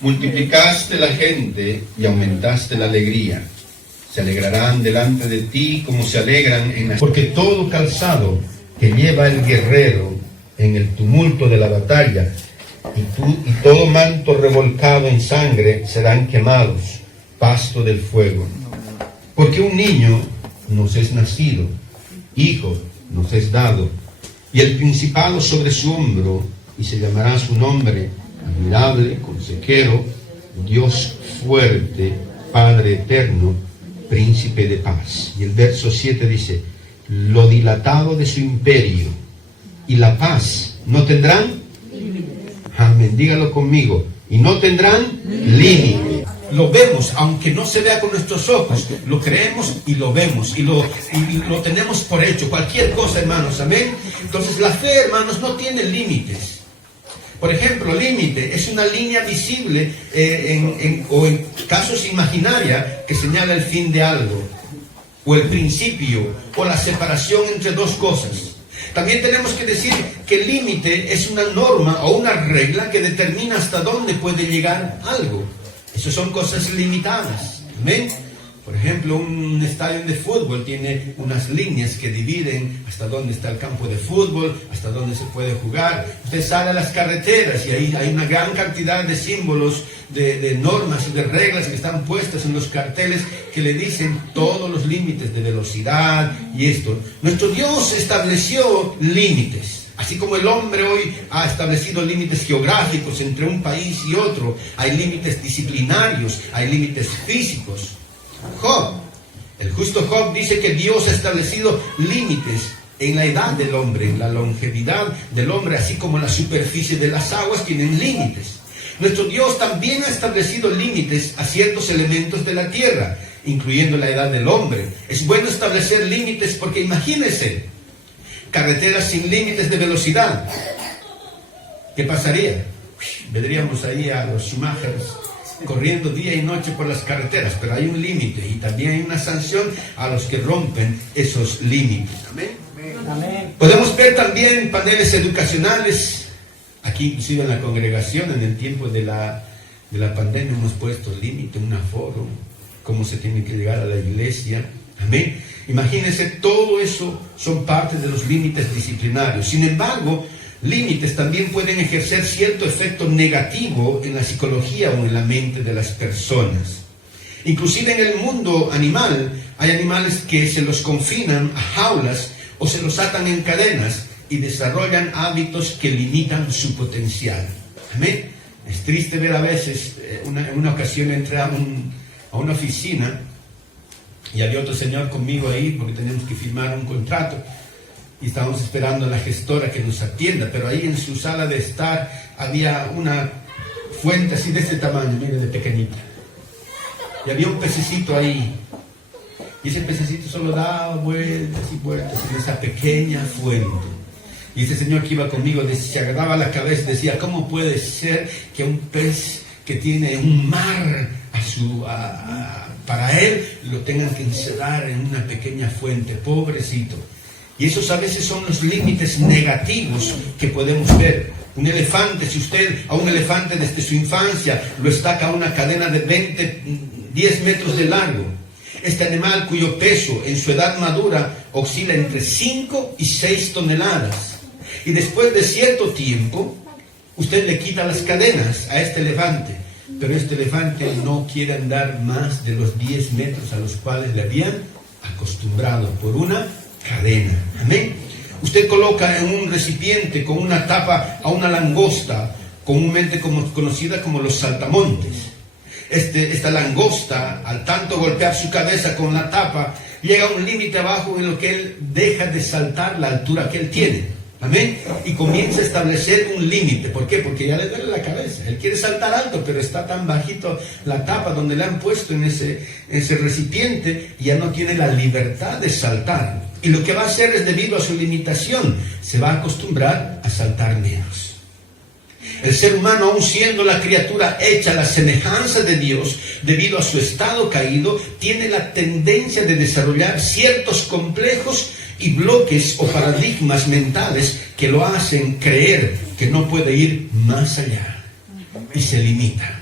Multiplicaste la gente y aumentaste la alegría. Se alegrarán delante de ti como se alegran en la... Porque todo calzado que lleva el guerrero en el tumulto de la batalla y todo manto revolcado en sangre serán quemados, pasto del fuego. Porque un niño nos es nacido, hijo nos es dado, y el principado sobre su hombro, y se llamará su nombre admirable, consejero, Dios fuerte, Padre eterno, príncipe de paz. Y el verso 7 dice, lo dilatado de su imperio y la paz no tendrán amén, dígalo conmigo, y no tendrán límite. Lo vemos, aunque no se vea con nuestros ojos, lo creemos y lo vemos, y lo tenemos por hecho, cualquier cosa, hermanos, amén. Entonces la fe, hermanos, no tiene límites. Por ejemplo, límite es una línea visible o en casos imaginaria que señala el fin de algo, o el principio, o la separación entre dos cosas. También tenemos que decir que el límite es una norma o una regla que determina hasta dónde puede llegar algo. Esas son cosas limitadas. ¿Amén? Por ejemplo, un estadio de fútbol tiene unas líneas que dividen hasta dónde está el campo de fútbol, hasta dónde se puede jugar. Usted sale a las carreteras y ahí hay una gran cantidad de símbolos, de normas y de reglas que están puestas en los carteles que le dicen todos los límites de velocidad y esto. Nuestro Dios estableció límites. Así como el hombre hoy ha establecido límites geográficos entre un país y otro, hay límites disciplinarios, hay límites físicos. Job, el justo Job dice que Dios ha establecido límites en la edad del hombre, en la longevidad del hombre, así como la superficie de las aguas tienen límites. Nuestro Dios también ha establecido límites a ciertos elementos de la tierra, incluyendo la edad del hombre. Es bueno establecer límites porque imagínense, carreteras sin límites de velocidad. ¿Qué pasaría? Veríamos ahí a los Schumachers corriendo día y noche por las carreteras, pero hay un límite y también hay una sanción a los que rompen esos límites. Amén. Amén. Podemos ver también paneles educacionales, aquí inclusive en la congregación, en el tiempo de la pandemia hemos puesto límite, un aforo, cómo se tiene que llegar a la iglesia. Amén. Imagínense, todo eso son parte de los límites disciplinarios. Sin embargo, límites también pueden ejercer cierto efecto negativo en la psicología o en la mente de las personas. Inclusive en el mundo animal, hay animales que se los confinan a jaulas o se los atan en cadenas y desarrollan hábitos que limitan su potencial. Amén. Es triste ver a veces, en una ocasión entré a una oficina y había otro señor conmigo ahí porque teníamos que firmar un contrato. Y estábamos esperando a la gestora que nos atienda, pero ahí en su sala de estar había una fuente así de este tamaño, mire, de pequeñita. Y había un pececito ahí. Y ese pececito solo daba vueltas y vueltas en esa pequeña fuente. Y ese señor que iba conmigo se agarraba la cabeza y decía, ¿cómo puede ser que un pez que tiene un mar para él lo tengan que encerrar en una pequeña fuente? Pobrecito. Y esos a veces son los límites negativos que podemos ver. Un elefante, si usted a un elefante desde su infancia lo estaca a una cadena de 10 metros de largo, este animal cuyo peso en su edad madura oscila entre 5 y 6 toneladas, y después de cierto tiempo, usted le quita las cadenas a este elefante, pero este elefante no quiere andar más de los 10 metros a los cuales le habían acostumbrado por una cadena. Amén. Usted coloca en un recipiente con una tapa a una langosta, comúnmente conocida como los saltamontes. Esta langosta, al tanto golpear su cabeza con la tapa, llega a un límite abajo en lo que él deja de saltar la altura que él tiene. Amén. Y comienza a establecer un límite. ¿Por qué? Porque ya le duele la cabeza. Él quiere saltar alto, pero está tan bajito la tapa donde le han puesto en ese recipiente, y ya no tiene la libertad de saltar. Y lo que va a hacer es, debido a su limitación, se va a acostumbrar a saltar menos. El ser humano, aun siendo la criatura hecha a la semejanza de Dios, debido a su estado caído, tiene la tendencia de desarrollar ciertos complejos y bloques o paradigmas mentales que lo hacen creer que no puede ir más allá. y se limita.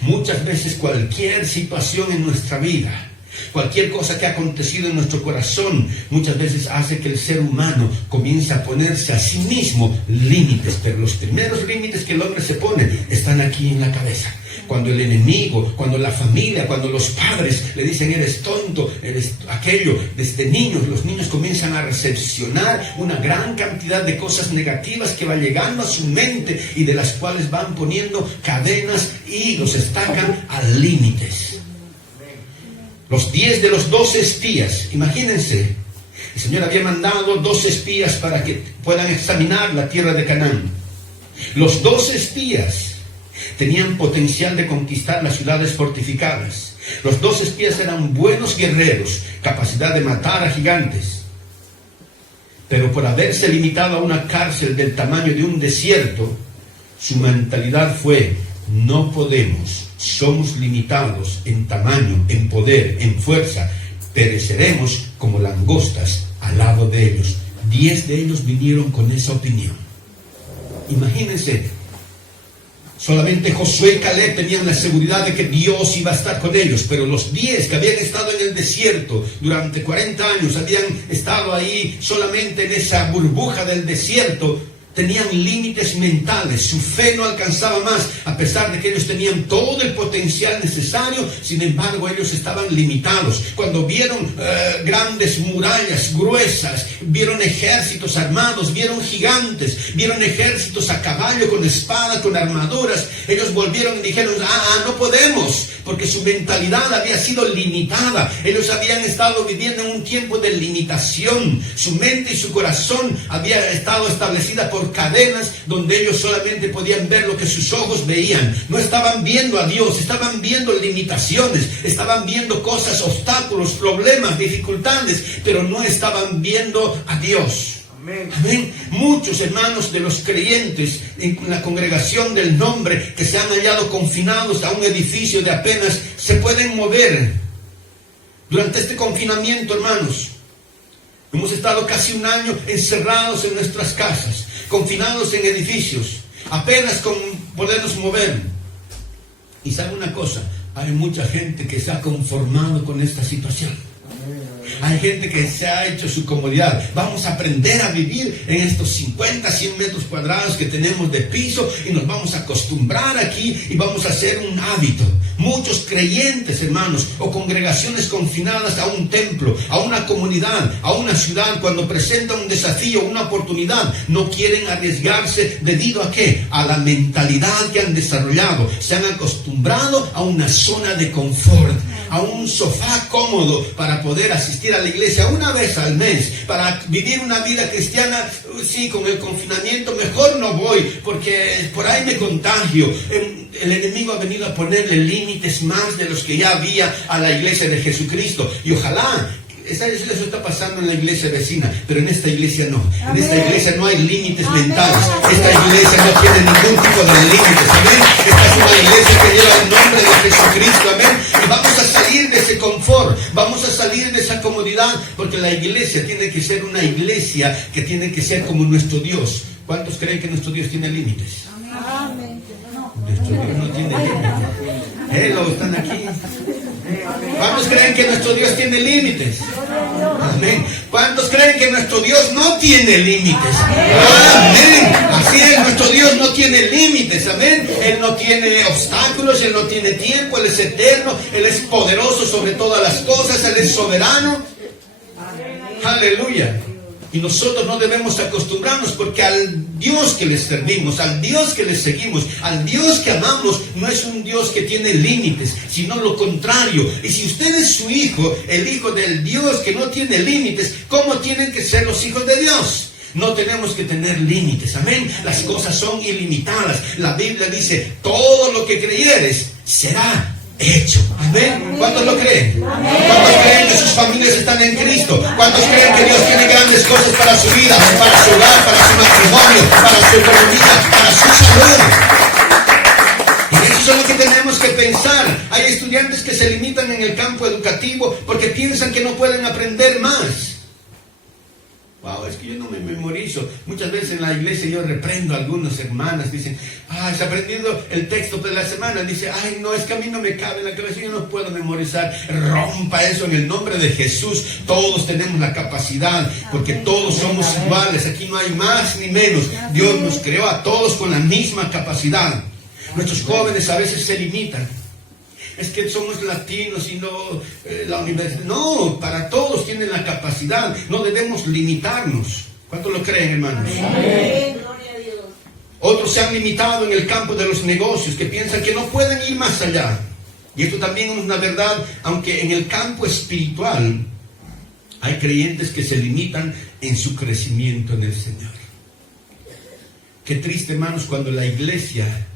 Muchas veces cualquier situación en nuestra vida, cualquier cosa que ha acontecido en nuestro corazón, muchas veces hace que el ser humano comience a ponerse a sí mismo límites, pero los primeros límites que el hombre se pone están aquí en la cabeza. Cuando el enemigo, cuando la familia, cuando los padres le dicen eres tonto, eres aquello, desde niños, los niños comienzan a recepcionar una gran cantidad de cosas negativas que va llegando a su mente y de las cuales van poniendo cadenas y los estacan a límites. Los 10 de los 12 espías, imagínense, el Señor había mandado 12 espías para que puedan examinar la tierra de Canaán. Los 12 espías tenían potencial de conquistar las ciudades fortificadas. Los 12 espías eran buenos guerreros, capacidad de matar a gigantes. Pero por haberse limitado a una cárcel del tamaño de un desierto, su mentalidad fue: no podemos, somos limitados en tamaño, en poder, en fuerza, pereceremos como langostas al lado de ellos. 10 de ellos vinieron con esa opinión. Imagínense, solamente Josué y Caleb tenían la seguridad de que Dios iba a estar con ellos, pero los 10 que habían estado en el desierto durante 40 años, habían estado ahí solamente en esa burbuja del desierto, tenían límites mentales, su fe no alcanzaba más, a pesar de que ellos tenían todo el potencial necesario. Sin embargo, ellos estaban limitados. Cuando vieron grandes murallas gruesas, vieron ejércitos armados, vieron gigantes, vieron ejércitos a caballo, con espada, con armaduras, ellos volvieron y dijeron: no podemos, porque su mentalidad había sido limitada. Ellos habían estado viviendo en un tiempo de limitación. Su mente y su corazón había estado establecida por cadenas donde ellos solamente podían ver lo que sus ojos veían. No estaban viendo a Dios, estaban viendo limitaciones, estaban viendo cosas, obstáculos, problemas, dificultades, pero no estaban viendo a Dios. Amén. Muchos hermanos de los creyentes en la congregación del nombre que se han hallado confinados a un edificio de apenas se pueden mover. Durante este confinamiento, hermanos, hemos estado casi un año encerrados en nuestras casas, confinados en edificios, apenas con podernos mover. Y sabe una cosa, hay mucha gente que se ha conformado con esta situación. Hay gente que se ha hecho su comodidad. Vamos a aprender a vivir en estos 50, 100 metros cuadrados que tenemos de piso y nos vamos a acostumbrar aquí y vamos a hacer un hábito. Muchos creyentes, hermanos, o congregaciones confinadas a un templo, a una comunidad, a una ciudad, cuando presenta un desafío, una oportunidad, no quieren arriesgarse. ¿Debido a qué? A la mentalidad que han desarrollado. Se han acostumbrado a una zona de confort, a un sofá cómodo para poder asistir a la iglesia una vez al mes, para vivir una vida cristiana. Sí, con el confinamiento mejor no voy, porque por ahí me contagio. El enemigo ha venido a ponerle límites más de los que ya había a la iglesia de Jesucristo. Y ojalá, eso está pasando en la iglesia vecina, pero en esta iglesia no. En esta iglesia no hay límites mentales. Esta iglesia no tiene ningún tipo de límites. Amén. Esta es una iglesia que lleva el nombre de Jesucristo. Amén. Y vamos a salir de ese confort, vamos a salir de esa comodidad, porque la iglesia tiene que ser una iglesia que tiene que ser como nuestro Dios. ¿Cuántos creen que nuestro Dios tiene límites? Amén. Nuestro Dios no tiene límites. ¿Están aquí? ¿Cuántos creen que nuestro Dios tiene límites? Amén. ¿Cuántos creen que nuestro Dios no tiene límites? Amén. Así es, nuestro Dios no tiene límites. Amén. Él no tiene obstáculos, Él no tiene tiempo, Él es eterno, Él es poderoso sobre todas las cosas, Él es soberano. Aleluya. Y nosotros no debemos acostumbrarnos, porque al Dios que le servimos, al Dios que le seguimos, al Dios que amamos, no es un Dios que tiene límites, sino lo contrario. Y si usted es su hijo, el hijo del Dios que no tiene límites, ¿cómo tienen que ser los hijos de Dios? No tenemos que tener límites, amén. Las cosas son ilimitadas. La Biblia dice: todo lo que creyeres será hecho. Amén. ¿Cuántos lo creen? ¿Cuántos creen que sus familias están en Cristo? ¿Cuántos creen que Dios tiene grandes cosas para su vida, para su hogar, para su matrimonio, para su economía, para su salud? Y eso es lo que tenemos que pensar. Hay estudiantes que se limitan en el campo educativo porque piensan que no pueden aprender más. Wow, es que yo no me memorizo. Muchas veces en la iglesia yo reprendo a algunas hermanas. Dicen, se ha aprendido el texto de la semana. Dice, no, es que a mí no me cabe en la cabeza, yo no puedo memorizar. Rompa eso en el nombre de Jesús. Todos tenemos la capacidad, porque todos somos iguales. Aquí no hay más ni menos. Dios nos creó a todos con la misma capacidad. Nuestros jóvenes a veces se limitan. Es que somos latinos y no la universidad. No, para todos tienen la capacidad. No debemos limitarnos. ¿Cuántos lo creen, hermanos? Amén. Gloria a Dios. Otros se han limitado en el campo de los negocios, que piensan que no pueden ir más allá. Y esto también es una verdad, aunque en el campo espiritual hay creyentes que se limitan en su crecimiento en el Señor. Qué triste, hermanos, cuando la iglesia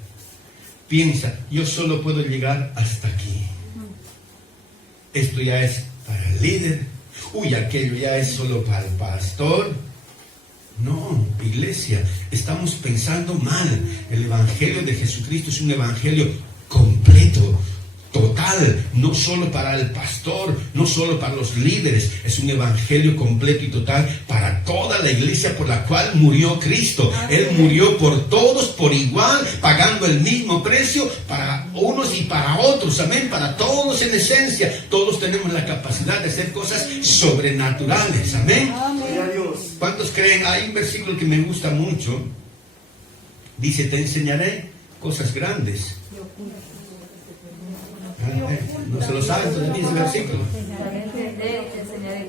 piensa, yo solo puedo llegar hasta aquí. Esto ya es para el líder. Aquello ya es solo para el pastor. No, iglesia, estamos pensando mal. El evangelio de Jesucristo es un evangelio completo, total, no solo para el pastor, no solo para los líderes. Es un evangelio completo y total para toda la iglesia por la cual murió Cristo. Él murió por todos por igual, pagando el mismo precio para unos y para otros. Amén, para todos en esencia. Todos tenemos la capacidad de hacer cosas sobrenaturales. Amén. ¿Cuántos creen? Hay un versículo que me gusta mucho. Dice, te enseñaré cosas grandes. No se lo saben todavía ese versículo.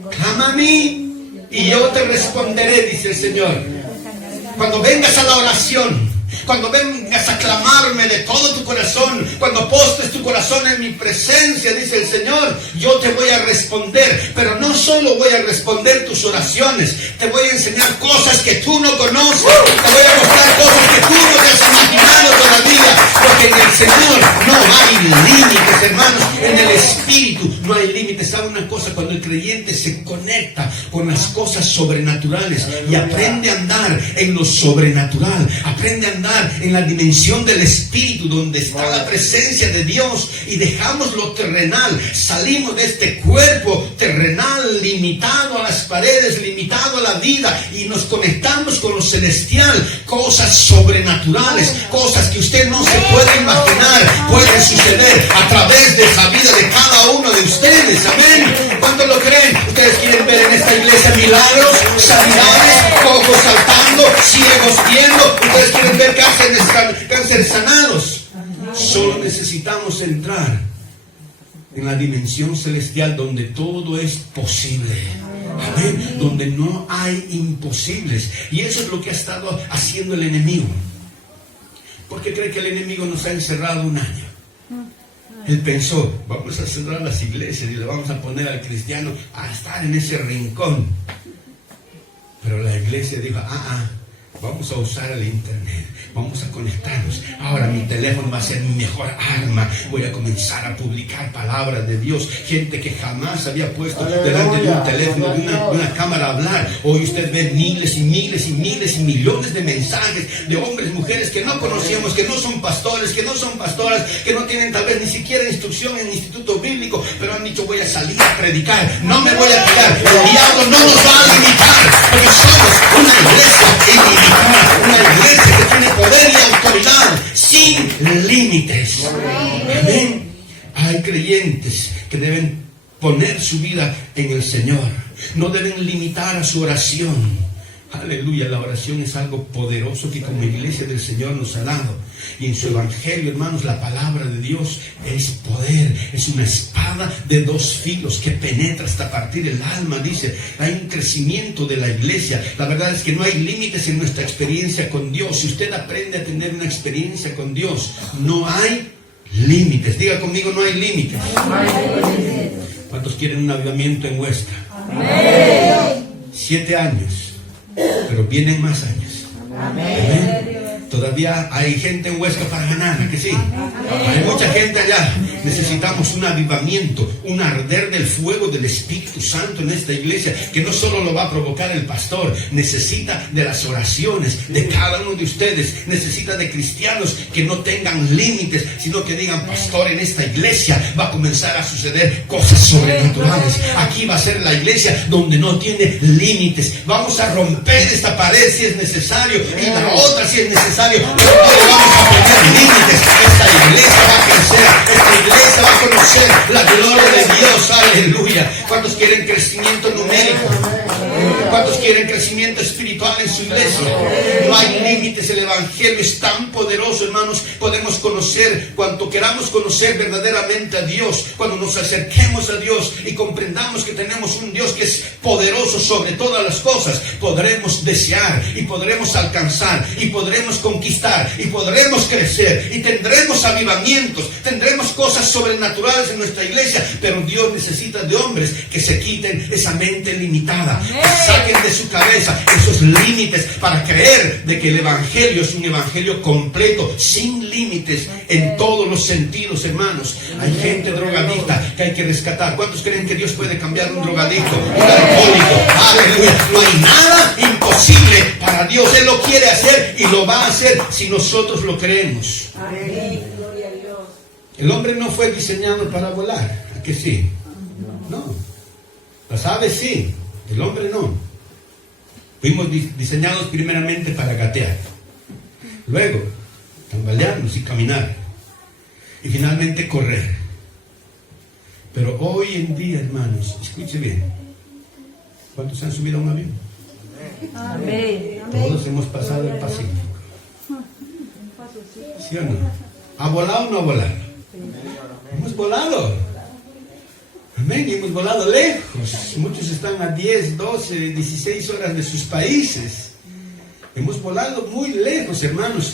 Clama a mí y yo te responderé, dice el Señor. Cuando vengas a la oración, cuando vengas a clamarme de todo tu corazón, cuando postes tu corazón en mi presencia, dice el Señor, yo te voy a responder. Pero no solo voy a responder tus oraciones, te voy a enseñar cosas que tú no conoces, te voy a mostrar cosas que tú no te has imaginado todavía, porque en el Señor no hay límites, hermanos. En el Espíritu no hay límites. ¿Sabe una cosa? Cuando el creyente se conecta con las cosas sobrenaturales y aprende a andar en lo sobrenatural, aprende a andar en la dimensión del Espíritu, donde está la presencia de Dios, y dejamos lo terrenal, salimos de este cuerpo terrenal limitado a las paredes, limitado a la vida, y nos conectamos con lo celestial. Cosas sobrenaturales, cosas que usted no se puede imaginar, pueden suceder a través de la vida de cada uno de ustedes. Amén. ¿Cuántos lo creen? Ustedes quieren ver en esta iglesia milagros, sanidades, cojos saltando, ciegos viendo. Ustedes quieren ver cánceres sanados. Solo necesitamos entrar en la dimensión celestial, donde todo es posible. Amén. Donde no hay imposibles. Y eso es lo que ha estado haciendo el enemigo. ¿Por qué cree que el enemigo nos ha encerrado un año? Él pensó, vamos a cerrar las iglesias y le vamos a poner al cristiano a estar en ese rincón. Pero la iglesia dijo, vamos a usar el internet, vamos a conectarnos. Ahora mi teléfono va a ser mi mejor arma. Voy a comenzar a publicar palabras de Dios. Gente que jamás había puesto delante de un teléfono, de una cámara a hablar. Hoy usted ve miles y miles y miles y millones de mensajes de hombres y mujeres que no conocíamos, que no son pastores, que no son pastoras, que no tienen tal vez ni siquiera instrucción en el instituto bíblico, pero han dicho, voy a salir a predicar, no me voy a tirar. El diablo no nos va a limitar, porque somos una iglesia ilimitada. Una iglesia que tiene poder y autoridad sin límites. Amén. Hay creyentes que deben poner su vida en el Señor. No deben limitar a su oración. Aleluya, la oración es algo poderoso que como iglesia del Señor nos ha dado. Y en su evangelio, hermanos, la palabra de Dios es poder, es una espada de dos filos que penetra hasta partir el alma. Dice, hay un crecimiento de la iglesia. La verdad es que no hay límites en nuestra experiencia con Dios. Si usted aprende a tener una experiencia con Dios, no hay límites. Diga conmigo, no hay límites. ¿Cuántos quieren un avivamiento en Huesca? 7 años. Pero vienen más años. Amén. Todavía hay gente en Huesca para ganar, ¿que sí? Hay mucha gente allá. Necesitamos un avivamiento, un arder del fuego del Espíritu Santo en esta iglesia, que no solo lo va a provocar el pastor, necesita de las oraciones de cada uno de ustedes, necesita de cristianos que no tengan límites, sino que digan: pastor, en esta iglesia va a comenzar a suceder cosas sobrenaturales. Aquí va a ser la iglesia donde no tiene límites. Vamos a romper esta pared si es necesario, y la otra si es necesario, pero no le vamos a poner límites. Esta iglesia va a crecer, esta iglesia va a conocer la gloria de Dios. Aleluya. ¿Cuántos quieren crecimiento numérico? ¿Cuántos quieren crecimiento espiritual en su iglesia? No hay límites. El evangelio es tan poderoso, hermanos. Podemos conocer cuanto queramos conocer verdaderamente a Dios. Cuando nos acerquemos a Dios y comprendamos que tenemos un Dios que es poderoso sobre todas las cosas, podremos desear y podremos alcanzar y podremos conquistar y podremos crecer y tendremos avivamientos, tendremos cosas sobrenaturales en nuestra iglesia. Pero Dios necesita de hombres que se quiten esa mente limitada, que saquen de su cabeza esos límites para creer de que el evangelio es un evangelio completo, sin límites en todos los sentidos, hermanos. Hay gente drogadicta que hay que rescatar. ¿Cuántos creen que Dios puede cambiar un drogadicto, un alcohólico? Aleluya. No hay nada imposible para Dios. Él lo quiere hacer y lo va a hacer si nosotros lo creemos. Gloria a Dios. El hombre no fue diseñado para volar. ¿A que sí? No. Las aves sí, el hombre no. Fuimos diseñados primeramente para gatear, luego tambalearnos y caminar, y finalmente correr. Pero hoy en día, hermanos, escuche bien, ¿cuántos han subido a un avión? Amén. Todos hemos pasado el Pacífico. ¿Sí o no? ¿Ha volado o no ha volado? Hemos volado. Amén, y hemos volado lejos. Muchos están a 10, 12, 16 horas de sus países. Hemos volado muy lejos, hermanos.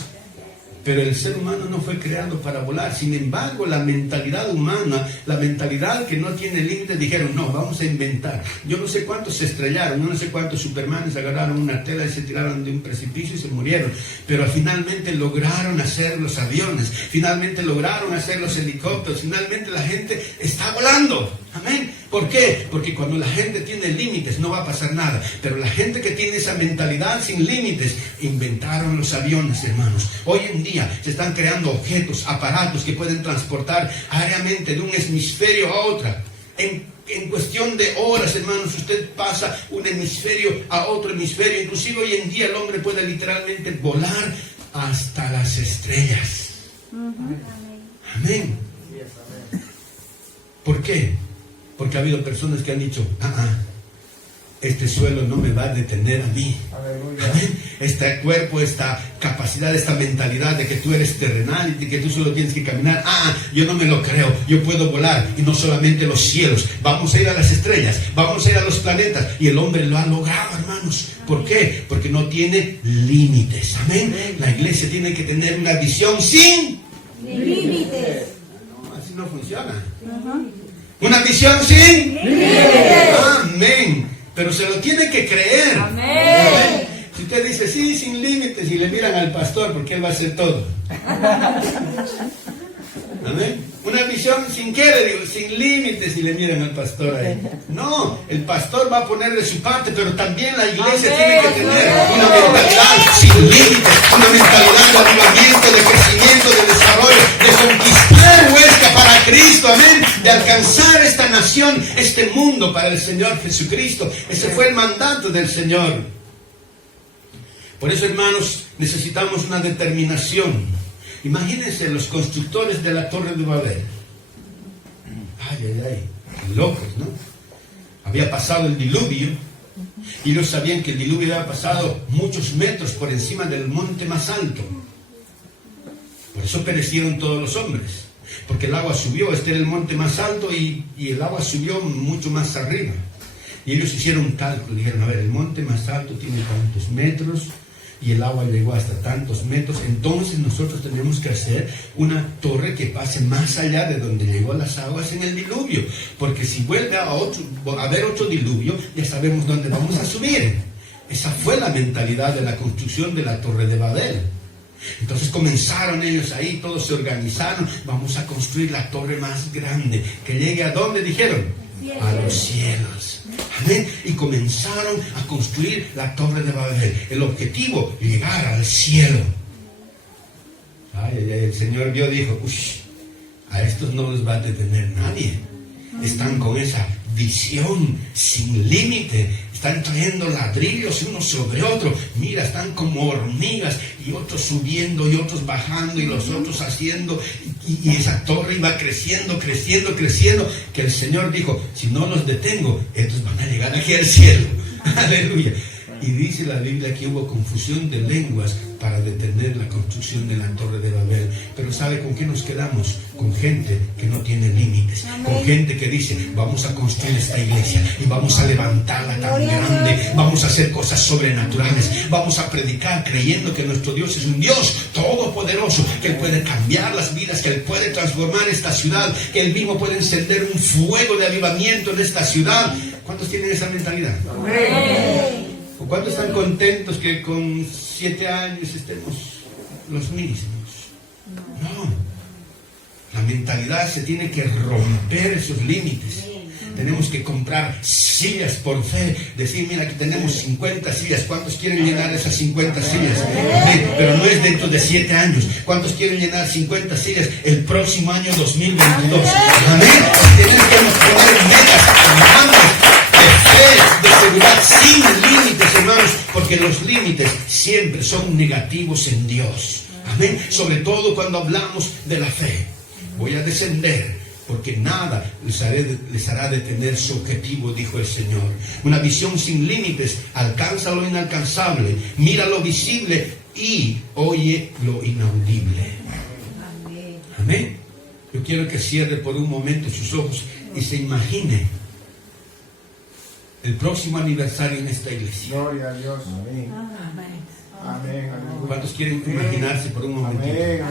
Pero el ser humano no fue creado para volar. Sin embargo, la mentalidad humana, la mentalidad que no tiene límites, dijeron: no, vamos a inventar. Yo no sé cuántos se estrellaron, yo no sé cuántos supermanes agarraron una tela y se tiraron de un precipicio y se murieron. Pero finalmente lograron hacer los aviones, finalmente lograron hacer los helicópteros, finalmente la gente está volando. Amén. ¿Por qué? Porque cuando la gente tiene límites no va a pasar nada. Pero la gente que tiene esa mentalidad sin límites, inventaron los aviones, hermanos. Hoy en día se están creando objetos, aparatos que pueden transportar aéreamente de un hemisferio a otra. En cuestión de horas, hermanos, usted pasa un hemisferio a otro hemisferio. Inclusive hoy en día el hombre puede literalmente volar hasta las estrellas. Amén. ¿Por qué? Porque ha habido personas que han dicho: este suelo no me va a detener a mí. Amén. Este cuerpo, esta capacidad, esta mentalidad de que tú eres terrenal y de que tú solo tienes que caminar. Yo no me lo creo. Yo puedo volar, y no solamente los cielos. Vamos a ir a las estrellas, vamos a ir a los planetas. Y el hombre lo ha logrado, hermanos. ¿Por qué? Porque no tiene límites. Amén. La iglesia tiene que tener una visión sin límites. No, así no funciona. Una visión sin límites. Amén. Pero se lo tiene que creer. Amén. Si usted dice: sí, sin límites, y le miran al pastor, porque él va a hacer todo. Amén. Una visión sin qué, le digo, sin límites, y le miran al pastor ahí. No, el pastor va a poner de su parte, pero también la iglesia tiene que tener una mentalidad sin límites, una mentalidad de avivamiento, de crecimiento, de desarrollo, de conquistar Huesca para Cristo, amén, de alcanzar esta nación, este mundo para el Señor Jesucristo. Ese fue el mandato del Señor. Por eso, hermanos, necesitamos una determinación. Imagínense los constructores de la Torre de Babel. Locos, ¿no? Había pasado el diluvio, y ellos sabían que el diluvio había pasado muchos metros por encima del monte más alto. Por eso perecieron todos los hombres, porque el agua subió. Este era el monte más alto, y el agua subió mucho más arriba. Y ellos hicieron cálculo, dijeron: a ver, el monte más alto tiene tantos metros, y el agua llegó hasta tantos metros, entonces nosotros tenemos que hacer una torre que pase más allá de donde llegó las aguas en el diluvio, porque si vuelve a haber otro diluvio, ya sabemos dónde vamos a subir. Esa fue la mentalidad de la construcción de la Torre de Babel. Entonces comenzaron ellos ahí, todos se organizaron, vamos a construir la torre más grande, que llegue a ¿dónde dijeron? A los cielos. Amén. Y comenzaron a construir la torre de Babel. El objetivo, llegar al cielo. El Señor vio, dijo, a estos no los va a detener nadie. Están con esa visión sin límite. Están trayendo ladrillos uno sobre otro. Mira, están como hormigas. Y otros subiendo y otros bajando y los otros haciendo. Y esa torre iba creciendo, creciendo, creciendo. Que el Señor dijo, si no los detengo, estos van a llegar aquí al cielo. Aleluya. Y dice la Biblia que hubo confusión de lenguas para detener la construcción de la torre de Babel. Pero ¿sabe con qué nos quedamos? Con gente que no tiene límites. Con gente que dice, vamos a construir esta iglesia y vamos a levantarla tan grande. Vamos a hacer cosas sobrenaturales. Vamos a predicar creyendo que nuestro Dios es un Dios todopoderoso, que Él puede cambiar las vidas, que Él puede transformar esta ciudad, que Él mismo puede encender un fuego de avivamiento en esta ciudad. ¿Cuántos tienen esa mentalidad? Amén. ¿O cuántos están contentos que con 7 años estemos los mismos? No. La mentalidad se tiene que romper esos límites. Tenemos que comprar sillas por fe. Decir, mira, aquí tenemos 50 sillas. ¿Cuántos quieren llenar esas 50 sillas? Pero no es dentro de 7 años. ¿Cuántos quieren llenar 50 sillas el próximo año 2022? Amén. Tenemos que poner metas grandes de fe, de seguridad, sin límites, hermanos, porque los límites siempre son negativos en Dios. Amén. Sobre todo cuando hablamos de la fe. Voy a descender, porque nada les hará detener su objetivo, dijo el Señor. Una visión sin límites alcanza lo inalcanzable, mira lo visible y oye lo inaudible. Amén. Yo quiero que cierre por un momento sus ojos y se imagine el próximo aniversario en esta iglesia. Gloria a Dios. Amén. Amén. ¿Cuántos quieren imaginarse por un momentito? Amén.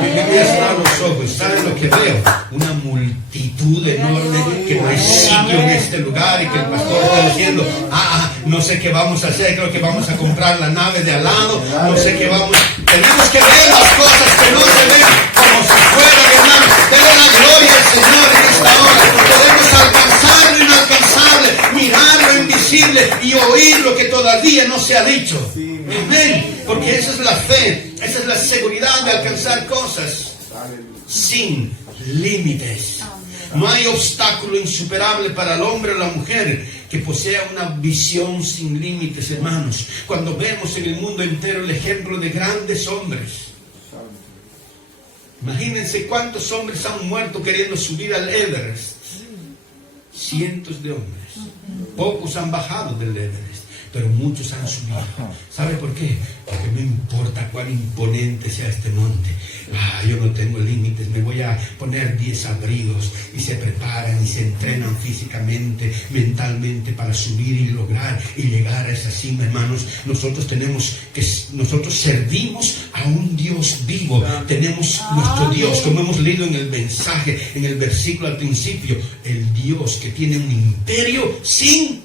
Me voy a cerrar los ojos. ¿Saben lo que veo? Una multitud enorme, que no hay sitio en este lugar y que el pastor está diciendo, no sé qué vamos a hacer, creo que vamos a comprar la nave de al lado, no sé qué vamos. Tenemos que ver las cosas que no se ven como si fueran, hermanos. Denle la gloria al Señor en esta hora. Podemos alcanzar lo inalcanzable, mirar lo invisible y oír lo que todavía no se ha dicho. Amén. Porque esa es la fe, esa es la seguridad de alcanzar cosas sin límites. No hay obstáculo insuperable para el hombre o la mujer que posea una visión sin límites, hermanos. Cuando vemos en el mundo entero el ejemplo de grandes hombres, imagínense cuántos hombres han muerto queriendo subir al Everest. Cientos de hombres. Pocos han bajado del Everest, pero muchos han subido. ¿Sabe por qué? Porque no importa cuán imponente sea este monte. Yo no tengo límites, me voy a poner 10 abrigos, y se preparan y se entrenan físicamente, mentalmente, para subir y lograr y llegar a esa cima, hermanos. Nosotros servimos a un Dios vivo. Tenemos nuestro Dios, como hemos leído en el mensaje, en el versículo al principio, el Dios que tiene un imperio sin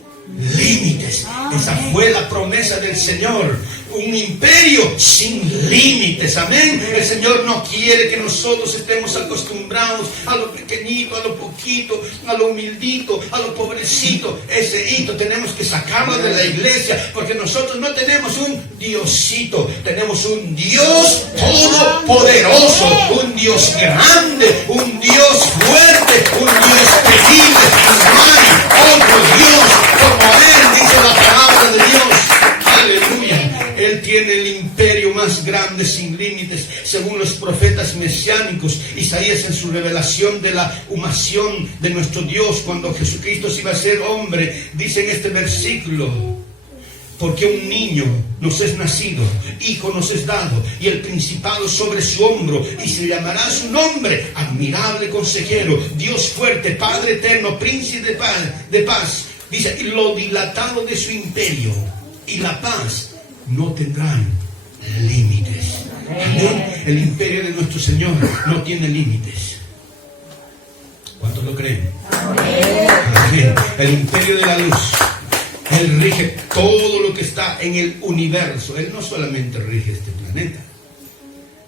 límites. Esa fue la promesa del Señor. Un imperio sin límites. Amén. El Señor no quiere que nosotros estemos acostumbrados a lo pequeñito, a lo poquito, a lo humildito, a lo pobrecito. Ese hito tenemos que sacarlo de la iglesia, porque nosotros no tenemos un Diosito, tenemos un Dios todopoderoso, un Dios grande, un Dios fuerte, un Dios temible. No hay otro Dios como Él, dice la palabra de Dios. Aleluya. Él tiene el imperio más grande sin límites, según los profetas mesiánicos. Isaías, en su revelación de la humación de nuestro Dios, cuando Jesucristo se iba a ser hombre, dice en este versículo: porque un niño nos es nacido, hijo nos es dado, y el principado sobre su hombro, y se llamará su nombre admirable consejero, Dios fuerte, Padre eterno, príncipe de paz. Dice, y lo dilatado de su imperio y la paz no tendrán límites. Amén. El imperio de nuestro Señor no tiene límites. ¿Cuántos lo creen? Amén. El imperio de la luz, Él rige todo lo que está en el universo. Él no solamente rige este planeta,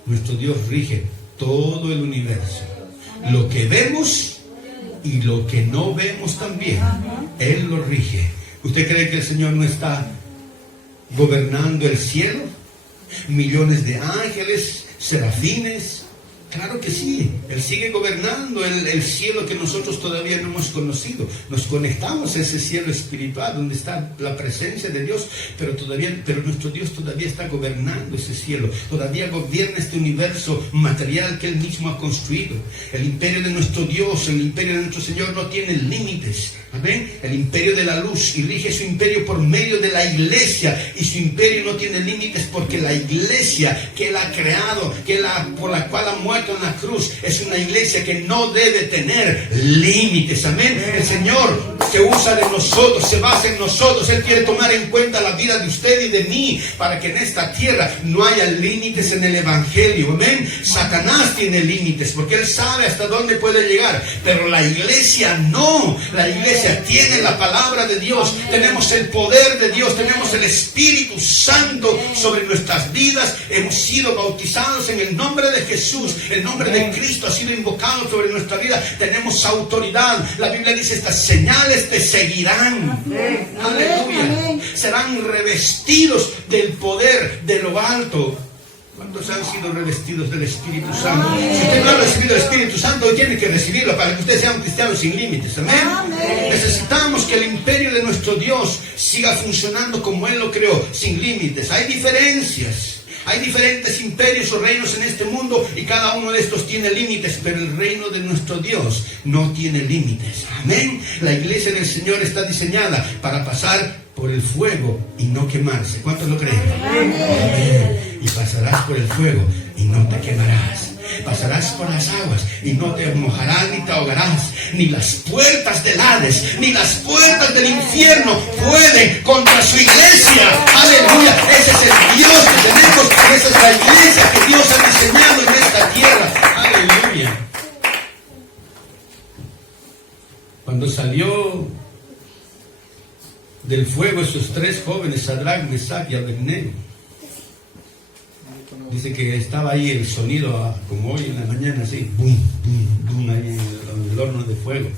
Nuestro Dios rige todo el universo. Lo que vemos y lo que no vemos también. Él lo rige. ¿Usted cree que el Señor no está gobernando el cielo? Millones de ángeles, serafines. Claro que sí, Él sigue gobernando el cielo que nosotros todavía no hemos conocido. Nos conectamos a ese cielo espiritual donde está la presencia de Dios, pero nuestro Dios todavía está gobernando ese cielo. Todavía gobierna este universo material que Él mismo ha construido. El imperio de nuestro Dios, el imperio de nuestro Señor no tiene límites. Amén. El imperio de la luz, y rige su imperio por medio de la iglesia, y su imperio no tiene límites porque la iglesia que Él ha creado, por la cual ha muerto en la cruz, es una iglesia que no debe tener límites. Amén. El Señor se usa de nosotros, se basa en nosotros. Él quiere tomar en cuenta la vida de usted y de mí, para que en esta tierra no haya límites en el evangelio. Amén. Satanás tiene límites porque él sabe hasta dónde puede llegar, pero la iglesia no. La iglesia tiene la palabra de Dios, tenemos el poder de Dios, tenemos el Espíritu Santo sobre nuestras vidas. Hemos sido bautizados en el nombre de Jesús, el nombre de Cristo ha sido invocado sobre nuestra vida. Tenemos autoridad. La Biblia dice: estas señales te seguirán. Aleluya. Serán revestidos del poder de lo alto. ¿Cuántos han sido revestidos del Espíritu Santo? Si usted no ha recibido el Espíritu Santo, hoy tiene que recibirlo para que usted sea un cristiano sin límites. Amén. Necesitamos que el imperio de nuestro Dios siga funcionando como Él lo creó, sin límites. Hay diferencias. Hay diferentes imperios o reinos en este mundo, y cada uno de estos tiene límites, pero el reino de nuestro Dios no tiene límites. Amén. La iglesia del Señor está diseñada para pasar por el fuego y no quemarse. ¿Cuántos lo creen? Amén. Y pasarás por el fuego y no te quemarás. Pasarás por las aguas y no te mojarás ni te ahogarás. Ni las puertas del Hades, ni las puertas del infierno pueden contra su iglesia. Aleluya. Ese es el Dios que tenemos. Esa es la iglesia que Dios ha diseñado en esta tierra. Aleluya. Cuando salió del fuego esos tres jóvenes, Sadrach, Mesach y Abednego, dice que estaba ahí el sonido, como hoy en la mañana, así, boom, boom, boom, ahí en el horno de fuego.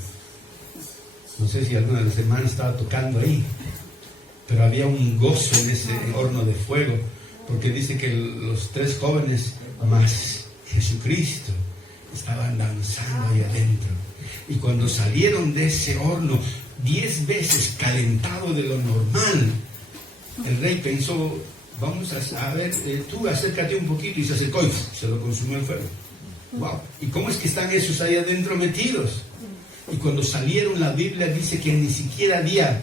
No sé si alguna de las hermanas estaba tocando ahí, pero había un gozo en ese horno de fuego, porque dice que los tres jóvenes más Jesucristo estaban danzando ahí adentro. Y cuando salieron de ese horno, 10 veces calentado de lo normal, el rey pensó: vamos a ver, tú acércate un poquito, y se acercó y se lo consumió el fuego. Wow. ¿Y cómo es que están esos ahí adentro metidos? Y cuando salieron, la Biblia dice que ni siquiera había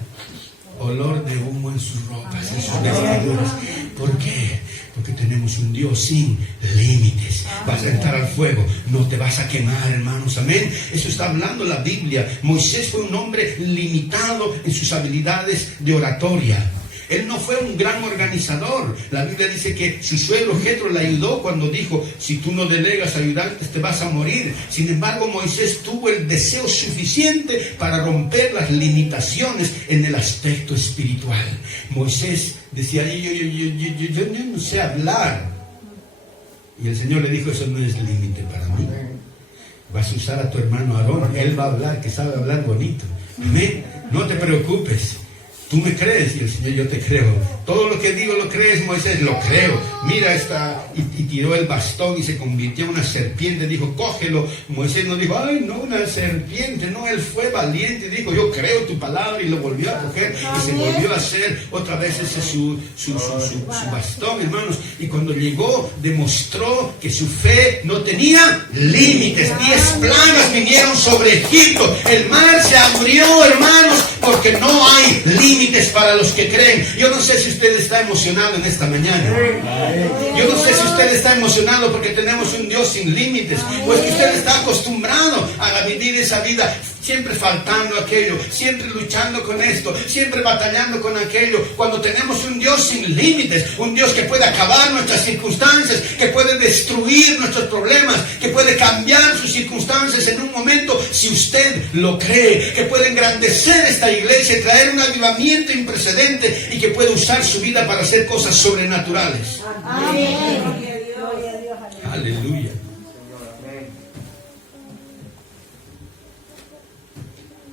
olor de humo en sus ropas, en sus vestiduras. ¿Por qué? Porque tenemos un Dios sin límites. Vas a entrar al fuego, no te vas a quemar, hermanos. Amén. Eso está hablando la Biblia. Moisés fue un hombre limitado en sus habilidades de oratoria. Él no fue un gran organizador. La Biblia dice que su suegro Jetro le ayudó cuando dijo: si tú no delegas ayudantes te vas a morir. Sin embargo, Moisés tuvo el deseo suficiente para romper las limitaciones en el aspecto espiritual. Moisés decía: yo no sé hablar. Y el Señor le dijo: eso no es límite para mí. Vas a usar a tu hermano Aarón, él va a hablar, que sabe hablar bonito. Amén. No te preocupes. ¿Tú me crees? Y el Señor: yo te creo. Todo lo que digo, ¿lo crees, Moisés? Lo creo. Mira esta. Y tiró el bastón y se convirtió en una serpiente. Dijo: cógelo. Moisés no dijo: ay, no, una serpiente. No, él fue valiente y dijo: yo creo tu palabra. Y lo volvió a coger y se volvió a hacer otra vez ese su bastón, hermanos. Y cuando llegó, demostró que su fe no tenía límites. 10 plagas vinieron sobre Egipto. El mar se abrió, hermanos, porque no hay límites para los que creen. Yo no sé si usted está emocionado en esta mañana. Yo no sé si usted está emocionado porque tenemos un Dios sin límites, o es que usted está acostumbrado a vivir esa vida siempre faltando aquello, siempre luchando con esto, siempre batallando con aquello, cuando tenemos un Dios sin límites, un Dios que puede acabar nuestras circunstancias, que puede destruir nuestros problemas, que puede cambiar sus circunstancias en un momento, si usted lo cree, que puede engrandecer esta iglesia y traer un avivamiento sin precedente y que puede usar su vida para hacer cosas sobrenaturales. Amén.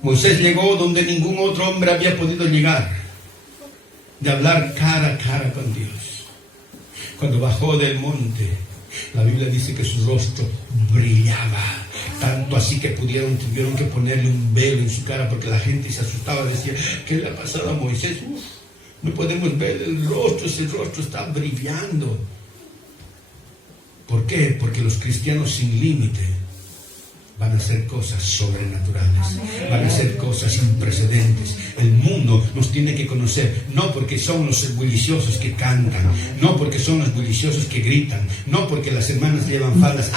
Moisés llegó donde ningún otro hombre había podido llegar, de hablar cara a cara con Dios. Cuando bajó del monte, la Biblia dice que su rostro brillaba, tanto así que tuvieron que ponerle un velo en su cara, porque la gente se asustaba, decía, ¿qué le ha pasado a Moisés? No podemos ver el rostro, ese rostro está brillando. ¿Por qué? Porque los cristianos sin límite van a hacer cosas sobrenaturales, van a hacer cosas sin precedentes. El mundo nos tiene que conocer, no porque son los bulliciosos que cantan, no porque son los bulliciosos que gritan, no porque las hermanas llevan faldas.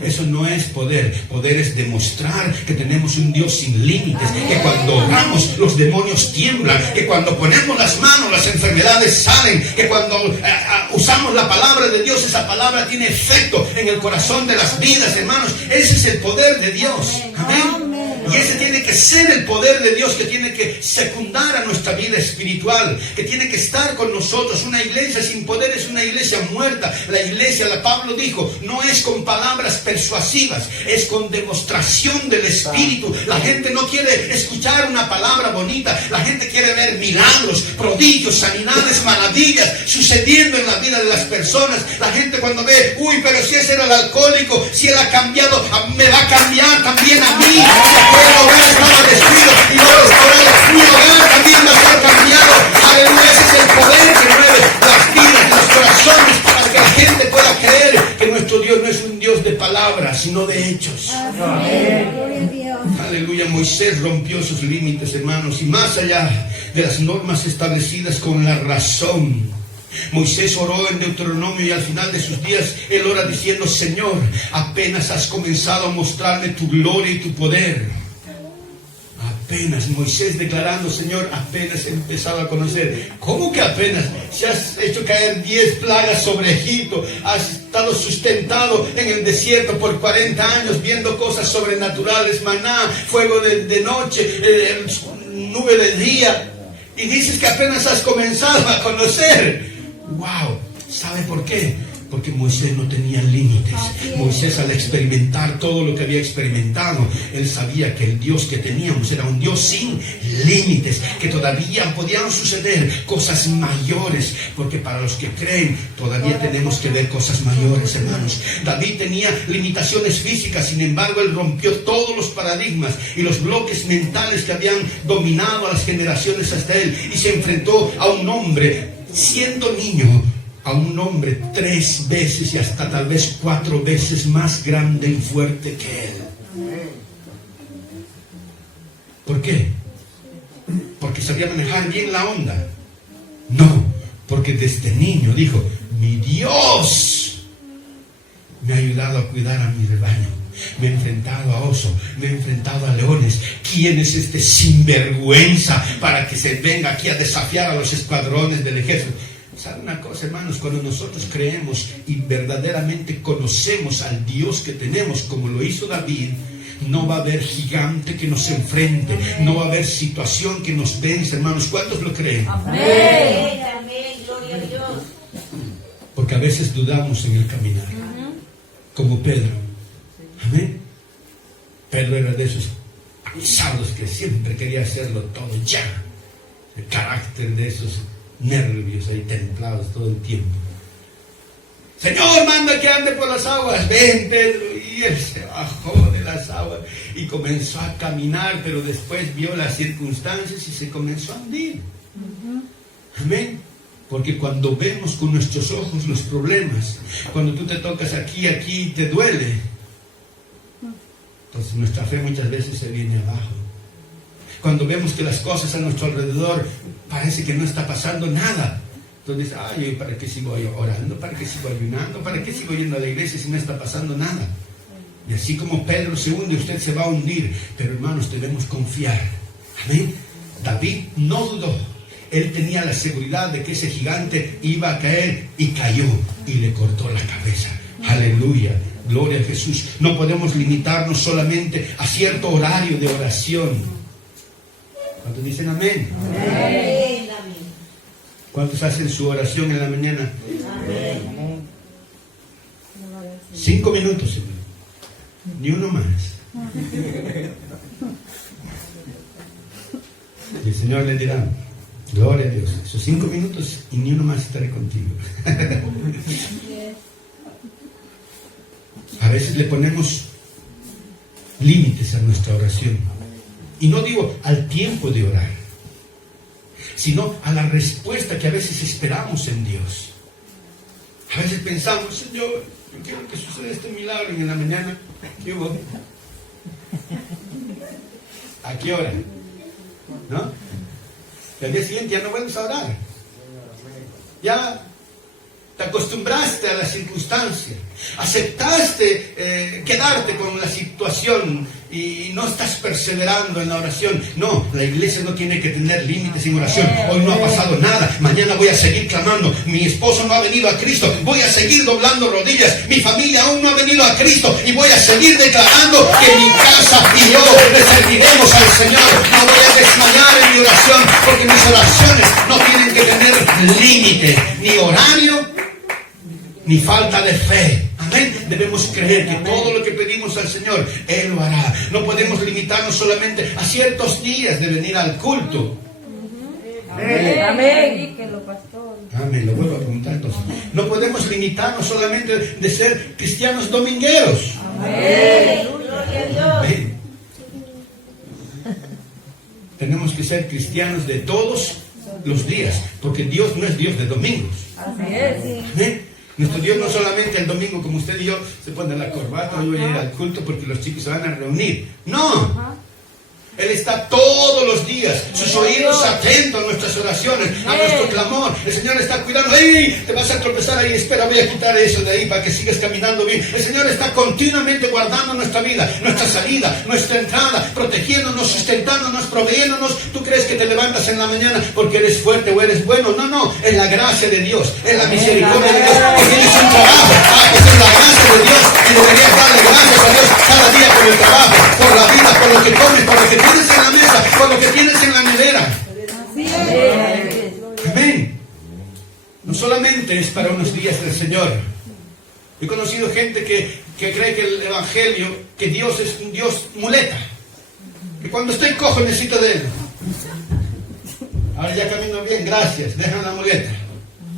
Eso no es poder. Poder es demostrar que tenemos un Dios sin límites, que cuando oramos los demonios tiemblan, que cuando ponemos las manos las enfermedades salen, que cuando usamos la palabra de Dios, esa palabra tiene efecto en el corazón de las vidas, hermanos. Ese es el poder de Dios. Amén. Y ese tiene que ser el poder de Dios, que tiene que secundar a nuestra vida espiritual, que tiene que estar con nosotros. Una iglesia sin poder es una iglesia muerta. La iglesia, Pablo dijo, no es con palabras persuasivas, es con demostración del Espíritu. La gente no quiere escuchar una palabra bonita, la gente quiere ver milagros, prodigios, sanidades, maravillas sucediendo en la vida de las personas. La gente cuando ve, pero si ese era el alcohólico, si él ha cambiado, me va a cambiar también a mí. El hogar estaba destruido y no restaurado. Mi hogar también va a ser cambiado. Aleluya, ese es el poder que mueve las vidas y los corazones, para que la gente pueda creer que nuestro Dios no es un Dios de palabras, sino de hechos. Aleluya, Moisés rompió sus límites, hermanos, y más allá de las normas establecidas con la razón. Moisés oró en Deuteronomio y al final de sus días él ora diciendo, Señor, apenas has comenzado a mostrarme tu gloria y tu poder. Apenas, Moisés declarando, Señor, apenas he empezado a conocer. ¿Cómo que apenas? Si has hecho caer 10 plagas sobre Egipto, has estado sustentado en el desierto por 40 años viendo cosas sobrenaturales, maná, fuego de noche, nube de día, y dices que apenas has comenzado a conocer. ¡Wow! ¿Sabe por qué? Porque Moisés no tenía límites. Moisés, al experimentar todo lo que había experimentado, él sabía que el Dios que teníamos era un Dios sin límites, que todavía podían suceder cosas mayores, porque para los que creen todavía tenemos que ver cosas mayores, hermanos. David tenía limitaciones físicas, sin embargo él rompió todos los paradigmas y los bloques mentales que habían dominado a las generaciones hasta él, y se enfrentó a un hombre, siendo niño, a un hombre 3 veces y hasta tal vez 4 veces más grande y fuerte que él. ¿Por qué? ¿Porque sabía manejar bien la onda? No, porque desde niño dijo, mi Dios me ha ayudado a cuidar a mi rebaño. Me he enfrentado a oso, me he enfrentado a leones. ¿Quién es este sinvergüenza para que se venga aquí a desafiar a los escuadrones del ejército? ¿Sabe una cosa, hermanos? Cuando nosotros creemos y verdaderamente conocemos al Dios que tenemos, como lo hizo David, no va a haber gigante que nos enfrente, no va a haber situación que nos vence, hermanos. ¿Cuántos lo creen? Amén. Amén. Gloria a Dios. Porque a veces dudamos en el caminar, como Pedro. Amén. Pedro era de esos avisados que siempre quería hacerlo todo ya. El carácter de esos nervios ahí templados todo el tiempo. Señor, manda que ande por las aguas. Ven, Pedro. Y él se bajó de las aguas y comenzó a caminar, pero después vio las circunstancias y se comenzó a hundir. Amén. Porque cuando vemos con nuestros ojos los problemas, cuando tú te tocas aquí te duele, entonces nuestra fe muchas veces se viene abajo. Cuando vemos que las cosas a nuestro alrededor parece que no está pasando nada, entonces, ¿para qué sigo orando? ¿Para qué sigo ayunando? ¿Para qué sigo yendo a la iglesia si no está pasando nada? Y así como Pedro se hunde, usted se va a hundir. Pero hermanos, debemos confiar. Amén. David no dudó. Él tenía la seguridad de que ese gigante iba a caer, y cayó y le cortó la cabeza. Aleluya. Gloria a Jesús. No podemos limitarnos solamente a cierto horario de oración. ¿Cuántos dicen amén? Amén. ¿Cuántos hacen su oración en la mañana? Amén. 5 minutos, Señor. Ni uno más. Señor le dirá, gloria a Dios, esos 5 minutos y ni uno más estaré contigo. A veces le ponemos límites a nuestra oración. Y no digo al tiempo de orar, sino a la respuesta que a veces esperamos en Dios. A veces pensamos, Señor, yo quiero que suceda este milagro, y en la mañana, ¿qué hubo? ¿A qué hora? ¿No? Y al día siguiente ya no vuelves a orar. Ya te acostumbraste a la circunstancia, aceptaste quedarte con la situación y no estás perseverando en la oración. No, la iglesia no tiene que tener límites en oración. Hoy no ha pasado nada, mañana voy a seguir clamando. Mi esposo no ha venido a Cristo, voy a seguir doblando rodillas. Mi familia aún no ha venido a Cristo y voy a seguir declarando que mi casa y yo le serviremos al Señor. No voy a desmayar en mi oración, porque mis oraciones no tienen que tener límite, ni horario, ni falta de fe. Amén. Debemos creer que todo lo que pedimos al Señor, Él lo hará. No podemos limitarnos solamente a ciertos días de venir al culto. Amén. Amén. Amén. Lo vuelvo a preguntar entonces. No podemos limitarnos solamente de ser cristianos domingueros. Amén. Gloria a Dios. Amén. Tenemos que ser cristianos de todos los días, porque Dios no es Dios de domingos. Así es. Amén. Nuestro Dios no solamente el domingo, como usted y yo, se pone la corbata, hoy voy a ir al culto porque los chicos se van a reunir. No. Él está todos los días, sus oídos atentos a nuestras oraciones, a nuestro clamor. El Señor está cuidando. ¡Ey! Te vas a tropezar ahí, espera, voy a quitar eso de ahí para que sigas caminando bien. El Señor está continuamente guardando nuestra vida, nuestra salida, nuestra entrada, protegiéndonos, sustentándonos, proveyéndonos. ¿Tú crees que te levantas en la mañana porque eres fuerte o eres bueno? No, no, es la gracia de Dios, es la misericordia de Dios. Que tienes un trabajo, pues es la gracia de Dios, y deberías darle gracias a Dios cada día por el trabajo, por la vida, por lo que comes, por lo que tienes en la mesa, por lo que tienes en la nevera. Amén. No solamente es para unos días del Señor. He conocido gente que cree que el Evangelio, que Dios es un Dios muleta, que cuando estoy cojo necesito de Él. Ahora ya camino bien, gracias, dejan la muleta.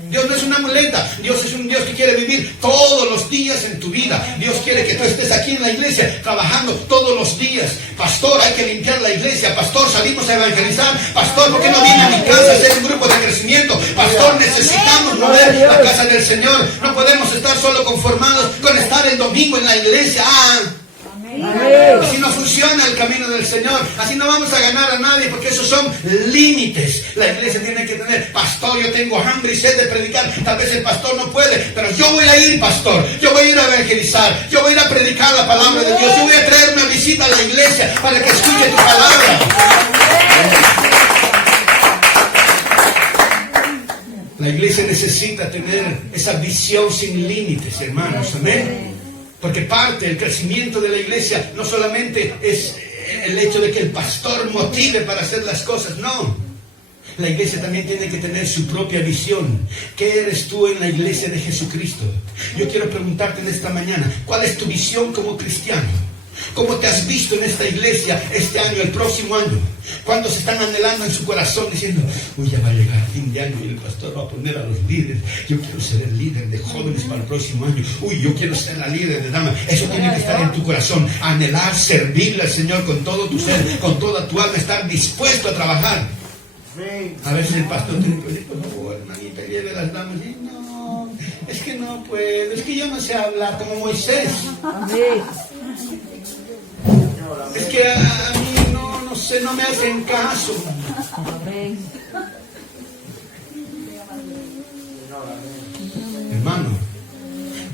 Dios no es una muleta. Dios es un Dios que quiere vivir todos los días en tu vida. Dios quiere que tú estés aquí en la iglesia trabajando todos los días. Pastor, hay que limpiar la iglesia. Pastor, salimos a evangelizar. Pastor, ¿por qué no viene a mi casa a hacer un grupo de crecimiento? Pastor, necesitamos mover la casa del Señor. No podemos estar solo conformados con estar el domingo en la iglesia. Así no funciona el camino del Señor. Así no vamos a ganar a nadie, porque esos son límites. La iglesia tiene que tener: pastor, yo tengo hambre y sed de predicar. Tal vez el pastor no puede, pero yo voy a ir, pastor. Yo voy a ir a evangelizar. Yo voy a ir a predicar la palabra de Dios. Yo voy a traer una visita a la iglesia para que escuche tu palabra. La iglesia necesita tener esa visión sin límites, hermanos. Amén. Porque parte del crecimiento de la iglesia no solamente es el hecho de que el pastor motive para hacer las cosas, no. La iglesia también tiene que tener su propia visión. ¿Qué eres tú en la iglesia de Jesucristo? Yo quiero preguntarte en esta mañana, ¿cuál es tu visión como cristiano? ¿Cómo te has visto en esta iglesia este año, el próximo año? ¿Cuántos están anhelando en su corazón diciendo: uy, ya va a llegar fin de año y el pastor va a poner a los líderes? Yo quiero ser el líder de jóvenes para el próximo año. Uy, yo quiero ser la líder de damas. Eso tiene que estar en tu corazón. Anhelar, servirle al Señor con todo tu ser, con toda tu alma, estar dispuesto a trabajar. A veces el pastor tiene que decir: por favor, hermanita, lleve las damas. Y no, es que no puedo, es que yo no sé hablar como Moisés. Es que a mí no sé, no me hacen caso. Hermano,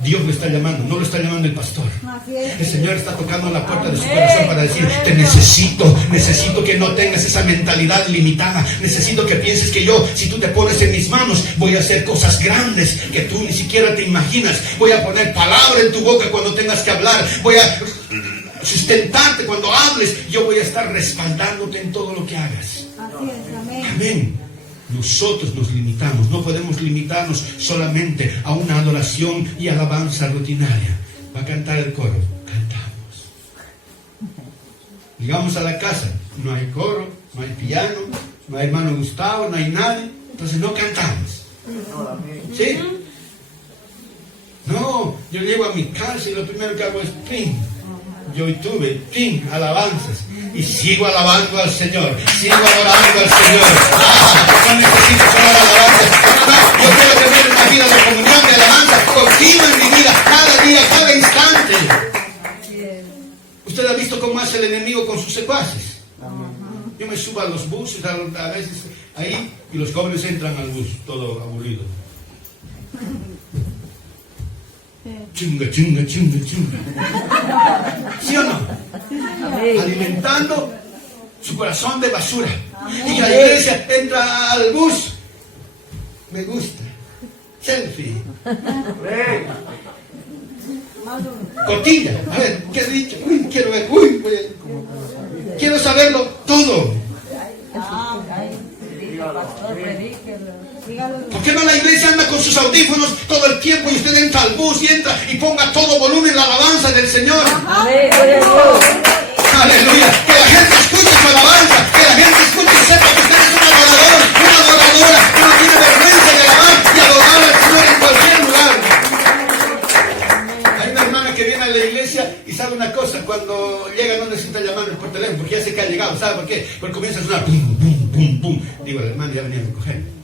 Dios lo está llamando, no lo está llamando el pastor. El Señor está tocando la puerta de su corazón para decir: te necesito que no tengas esa mentalidad limitada. Necesito que pienses que yo, si tú te pones en mis manos, voy a hacer cosas grandes que tú ni siquiera te imaginas. Voy a poner palabra en tu boca cuando tengas que hablar. Voy a sustentarte cuando hables. Yo voy a estar respaldándote en todo lo que hagas. Así es, amén. Amén. Nosotros nos limitamos. No podemos limitarnos solamente a una adoración y alabanza rutinaria. Va a cantar el coro, cantamos. Llegamos a la casa, no hay coro, no hay piano, No hay hermano Gustavo, no hay nadie. Entonces no cantamos. ¿Sí? No, yo llego a mi casa y lo primero que hago es ping. Yo tuve ping, alabanzas. Y sigo alabando al Señor. Sigo adorando al Señor. No necesito solo alabanza. No, yo quiero tener una vida de comunión, de alabanza continua en mi vida, cada día, cada instante. ¿Usted ha visto cómo hace el enemigo con sus secuaces? Yo me subo a los buses a veces ahí y los jóvenes entran al bus, todo aburrido. Chunga, chunga, chunga, chunga. ¿Sí o no? Alimentando su corazón de basura. Y la iglesia entra al bus. Me gusta. Selfie. Cotilla. A ver, ¿qué he dicho? Uy, quiero ver. Uy, quiero saberlo todo. ¿Por qué no la iglesia anda con sus audífonos todo el tiempo y usted entra al bus y entra y ponga todo volumen la alabanza del Señor? Aleluya. Que la gente escuche su alabanza, que la gente escuche y sepa que usted es un adorador, una adoradora, que no tiene vergüenza de alabar y adorar al Señor en cualquier lugar. Hay una hermana que viene a la iglesia y sabe una cosa: cuando llega no necesita llamarnos por teléfono porque ya sé que ha llegado. ¿Sabe por qué? Porque comienza a sonar pum, pum, pum, pum. Digo, la hermana ya venía a recoger.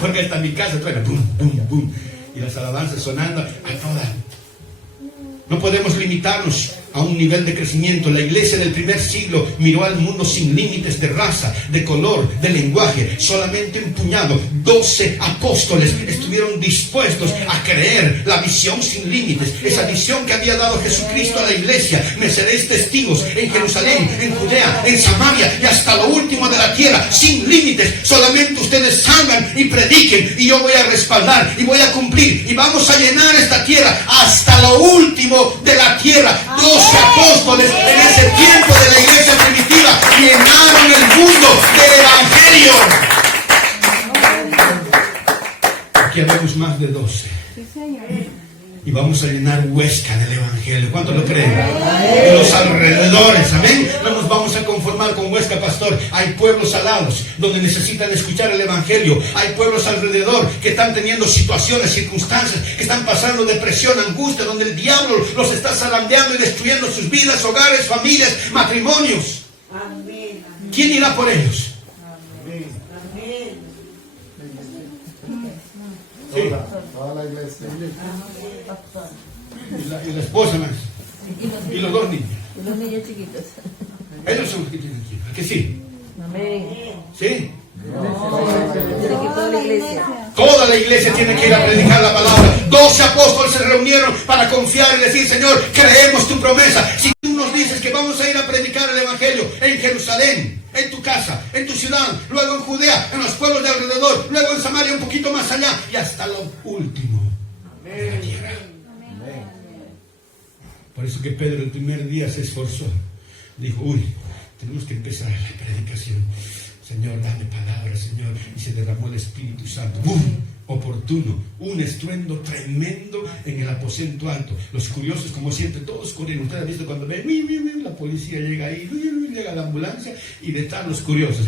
Porque hasta mi casa suena pum, pum, pum. Y las alabanzas sonando a todas. No podemos limitarnos a un nivel de crecimiento. La iglesia del primer siglo miró al mundo sin límites de raza, de color, de lenguaje. Solamente un puñado, 12 apóstoles estuvieron dispuestos a creer la visión sin límites. Esa visión que había dado Jesucristo a la iglesia. Me seréis testigos en Jerusalén, en Judea, en Samaria y hasta lo último de la tierra, sin límites. Solamente ustedes salgan y prediquen y yo voy a respaldar y voy a cumplir y vamos a llenar esta tierra hasta lo último de la tierra. 12 apóstoles en ese tiempo de la iglesia primitiva llenaron el mundo del evangelio. Aquí habemos más de 12 y vamos a llenar Huesca del evangelio. ¿Cuánto lo creen? Y los alrededores, amén. No nos vamos a conformar con Huesca, pastor. Hay pueblos al lado donde necesitan escuchar el evangelio. Hay pueblos alrededor que están teniendo situaciones, circunstancias, que están pasando depresión, angustia, donde el diablo los está zarandeando y destruyendo sus vidas, hogares, familias, matrimonios. ¿Quién irá por ellos? Sí. Toda la iglesia. Y la esposa más. Y los dos niños. Y los niños chiquitos. Ellos son los que tienen que ir. ¿A que sí? Amén. ¿Sí? Dice que toda la iglesia. Toda la iglesia tiene que ir a predicar la palabra. 12 apóstoles se reunieron para confiar y decir: Señor, creemos tu promesa. Si tú nos dices que vamos a ir a predicar el evangelio en Jerusalén, en tu casa, en tu ciudad, luego en Judea, en los pueblos de alrededor, luego en Samaria un poquito más allá y hasta lo último de la tierra. Por eso que Pedro el primer día se esforzó. Dijo: uy, tenemos que empezar la predicación. Señor, dame palabras, Señor. Y se derramó el Espíritu Santo. ¡Bum! Oportuno, un estruendo tremendo en el aposento alto. Los curiosos, como siempre, todos corrieron. Usted ha visto cuando ven, la policía llega ahí, llega la ambulancia y detrás los curiosos.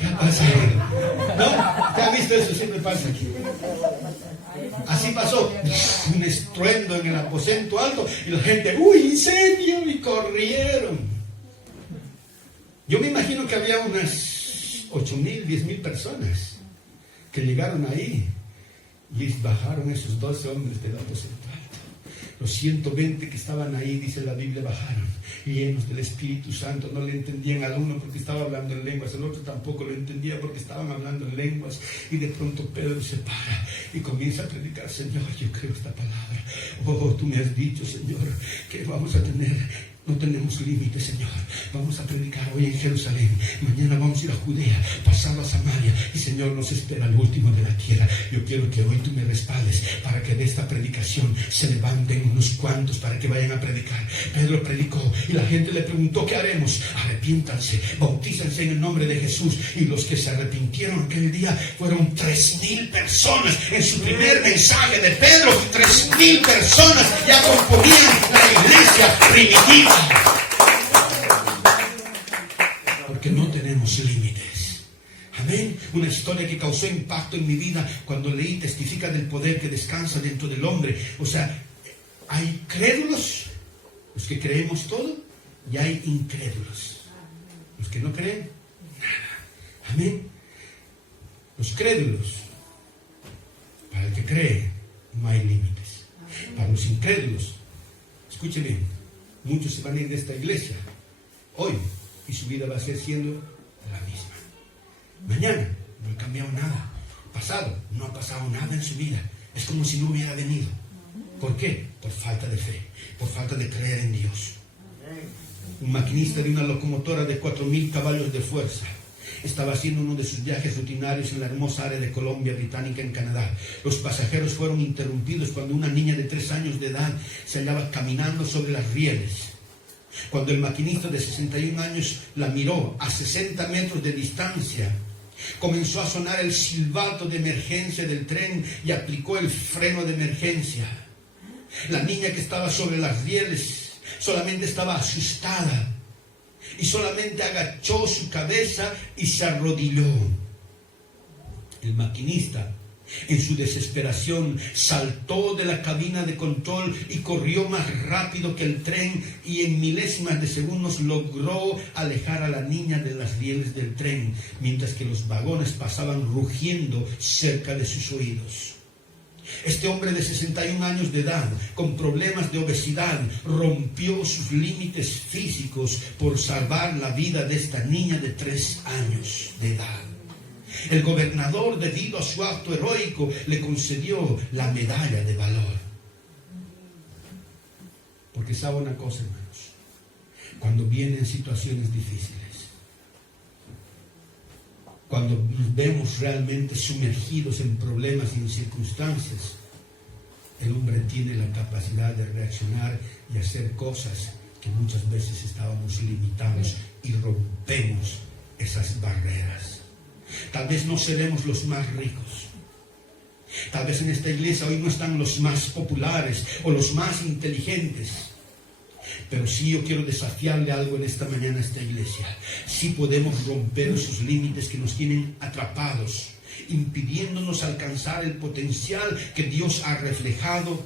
¿Qué ha pasado? ¿No? ¿Usted ha visto eso? Siempre pasa aquí. Así pasó, un estruendo en el aposento alto y la gente, incendio, y corrieron. Yo me imagino que había unas 8,000, 10,000 personas que llegaron ahí. Y bajaron esos 12 hombres del aposento alto. Los 120 que estaban ahí, dice la Biblia, bajaron llenos del Espíritu Santo. No le entendían al uno porque estaba hablando en lenguas, el otro tampoco lo entendía porque estaban hablando en lenguas. Y de pronto Pedro se para y comienza a predicar: Señor, yo creo esta palabra. Oh, tú me has dicho, Señor, que vamos a tener... No tenemos límites, Señor. Vamos a predicar hoy en Jerusalén. Mañana vamos a ir a Judea, pasado a Samaria. Y Señor, nos espera el último de la tierra. Yo quiero que hoy tú me respaldes para que de esta predicación se levanten unos cuantos para que vayan a predicar. Pedro predicó y la gente le preguntó: ¿qué haremos? Arrepiéntanse, bautízanse en el nombre de Jesús. Y los que se arrepintieron aquel día fueron 3,000 personas. En su primer mensaje de Pedro, 3,000 personas ya componían la iglesia primitiva. Porque no tenemos límites. Amén. Una historia que causó impacto en mi vida cuando leí, testifica del poder que descansa dentro del hombre. O sea, hay crédulos, los que creemos todo, y hay incrédulos, los que no creen nada. Amén. Los crédulos, para el que cree no hay límites. Para los incrédulos, escuchen bien, muchos se van a ir de esta iglesia hoy y su vida va a ser siendo la misma. Mañana no ha cambiado nada. Pasado no ha pasado nada en su vida. Es como si no hubiera venido. ¿Por qué? Por falta de fe, por falta de creer en Dios. Un maquinista de una locomotora de 4.000 caballos de fuerza estaba haciendo uno de sus viajes rutinarios en la hermosa área de Columbia Británica en Canadá. Los pasajeros fueron interrumpidos cuando una niña de 3 años de edad se hallaba caminando sobre las rieles. Cuando el maquinista de 61 años la miró a 60 metros de distancia, comenzó a sonar el silbato de emergencia del tren y aplicó el freno de emergencia. La niña que estaba sobre las rieles solamente estaba asustada y solamente agachó su cabeza y se arrodilló. El maquinista, en su desesperación, saltó de la cabina de control y corrió más rápido que el tren, y en milésimas de segundos logró alejar a la niña de las rieles del tren, mientras que los vagones pasaban rugiendo cerca de sus oídos. Este hombre de 61 años de edad, con problemas de obesidad, rompió sus límites físicos por salvar la vida de esta niña de 3 años de edad. El gobernador, debido a su acto heroico, le concedió la medalla de valor. Porque sabe una cosa, hermanos, cuando vienen situaciones difíciles, cuando nos vemos realmente sumergidos en problemas y en circunstancias, el hombre tiene la capacidad de reaccionar y hacer cosas que muchas veces estábamos limitados, y rompemos esas barreras. Tal vez no seremos los más ricos. Tal vez en esta iglesia hoy no están los más populares o los más inteligentes. Pero sí, yo quiero desafiarle algo en esta mañana a esta iglesia. Sí podemos romper esos límites que nos tienen atrapados, impidiéndonos alcanzar el potencial que Dios ha reflejado.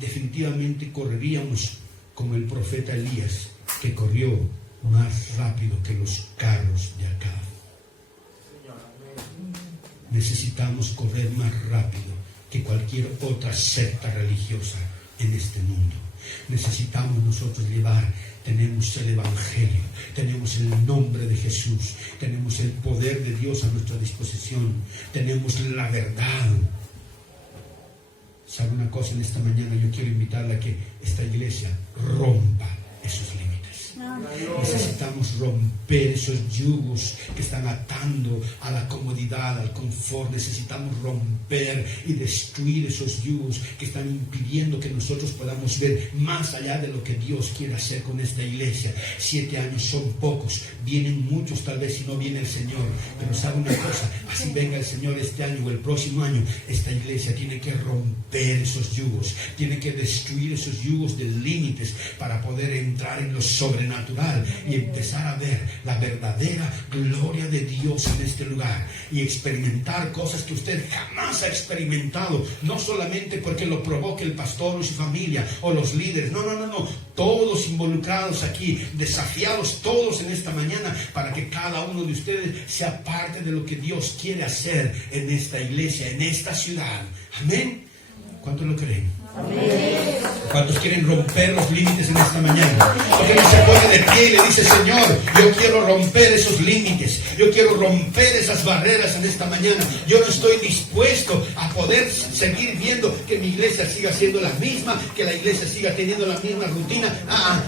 Definitivamente correríamos como el profeta Elías, que corrió más rápido que los carros de acá. Necesitamos correr más rápido que cualquier otra secta religiosa en este mundo. Necesitamos nosotros tenemos el Evangelio, tenemos el nombre de Jesús, tenemos el poder de Dios a nuestra disposición, tenemos la verdad. ¿Sabe una cosa? En esta mañana yo quiero invitarle a que esta iglesia rompa esos límites. Necesitamos romper esos yugos que están atando a la comodidad, al confort. Necesitamos romper y destruir esos yugos que están impidiendo que nosotros podamos ver más allá de lo que Dios quiere hacer con esta iglesia. 7 años son pocos, vienen muchos tal vez si no viene el Señor, pero sabe una cosa, así venga el Señor este año o el próximo año, esta iglesia tiene que romper esos yugos, tiene que destruir esos yugos de límites para poder entrar en lo sobrenatural y empezar a ver la verdadera gloria de Dios en este lugar y experimentar cosas que usted jamás ha experimentado, no solamente porque lo provoque el pastor o su familia o los líderes, no, todos involucrados aquí, desafiados todos en esta mañana, para que cada uno de ustedes sea parte de lo que Dios quiere hacer en esta iglesia, en esta ciudad. Amén. ¿Cuántos lo creen? Amén. ¿Cuántos quieren romper los límites en esta mañana? Porque no se pone de pie y le dice: Señor, yo quiero romper esos límites, yo quiero romper esas barreras en esta mañana. Yo no estoy dispuesto a poder seguir viendo que mi iglesia siga siendo la misma, que la iglesia siga teniendo la misma rutina.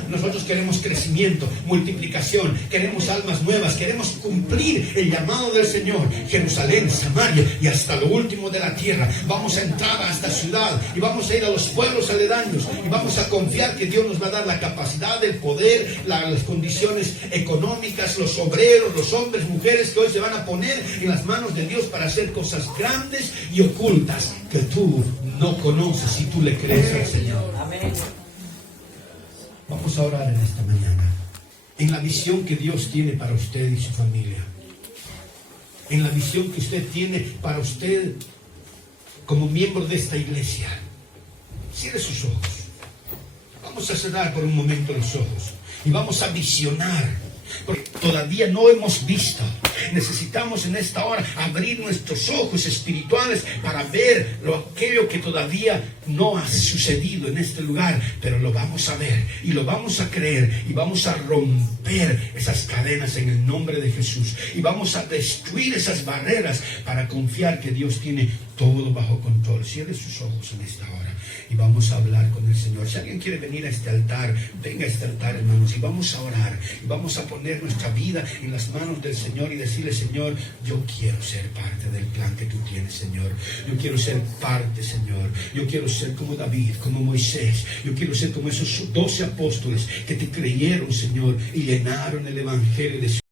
Nosotros queremos crecimiento, multiplicación, queremos almas nuevas, queremos cumplir el llamado del Señor. Jerusalén, Samaria y hasta lo último de la tierra. Vamos a entrar a esta ciudad y vamos a ir a los pueblos aledaños y vamos a confiar que Dios nos va a dar la capacidad, el poder, las condiciones económicas, los obreros, los hombres, mujeres que hoy se van a poner en las manos de Dios para hacer cosas grandes y ocultas que tú no conoces si tú le crees al Señor. Amén. Vamos a orar en esta mañana en la visión que Dios tiene para usted y su familia. en la visión que usted tiene para usted como miembro de esta iglesia. Cierre sus ojos. Vamos a cerrar por un momento los ojos y vamos a visionar, porque todavía no hemos visto. Necesitamos en esta hora abrir nuestros ojos espirituales para ver aquello que todavía no ha sucedido en este lugar, pero lo vamos a ver y lo vamos a creer y vamos a romper esas cadenas en el nombre de Jesús y vamos a destruir esas barreras para confiar que Dios tiene todo bajo control. Cierre sus ojos en esta hora y vamos a hablar con el Señor. Si alguien quiere venir a este altar, venga a este altar, hermanos, y vamos a orar y vamos a poner nuestra vida en las manos del Señor y decirle: Señor, yo quiero ser parte del plan que tú tienes, Señor. Yo quiero ser parte, Señor. Yo quiero ser como David, como Moisés. Yo quiero ser como esos 12 apóstoles que te creyeron, Señor, y llenaron el evangelio de